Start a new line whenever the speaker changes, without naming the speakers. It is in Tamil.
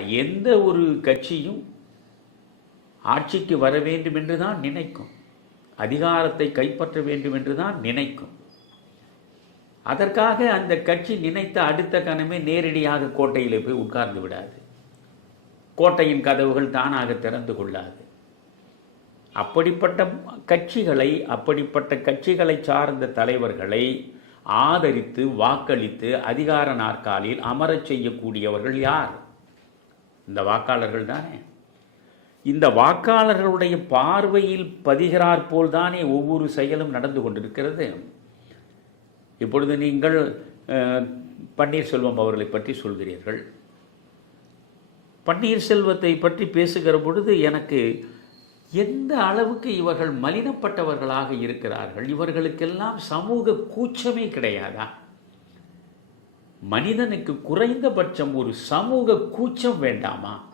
எந்த ஒரு கட்சியும் ஆட்சிக்கு வர வேண்டும் என்று தான் நினைக்கும். அதிகாரத்தை கைப்பற்ற வேண்டும் என்று தான் நினைக்கும். அதற்காக அந்த கட்சி நினைத்த அடுத்த கணமே நேரடியாக கோட்டையில் போய் உட்கார்ந்து விடாது. கோட்டையின் கதவுகள் தானாக திறந்து கொள்ளாது. அப்படிப்பட்ட கட்சிகளை அப்படிப்பட்ட கட்சிகளை சார்ந்த தலைவர்களை ஆதரித்து வாக்களித்து அதிகார நாற்காலியில் அமரச் செய்யக்கூடியவர்கள் யார்? இந்த வாக்காளர்கள் தானே? இந்த வாக்காளர்களுடைய பார்வையில் பதிகிறார் போல் தானே ஒவ்வொரு செயலும் நடந்து கொண்டிருக்கிறது. இப்பொழுது நீங்கள் பன்னீர்செல்வம் அவர்களை பற்றி சொல்கிறீர்கள். பன்னீர்செல்வத்தை பற்றி பேசுகிற பொழுது எனக்கு எந்த அளவுக்கு இவர்கள் மலினப்பட்டவர்களாக இருக்கிறார்கள்? இவர்களுக்கெல்லாம் சமூக கூச்சமே கிடையாதா? மனிதனுக்கு குறைந்தபட்சம் ஒரு சமூக கூச்சம் வேண்டாமா?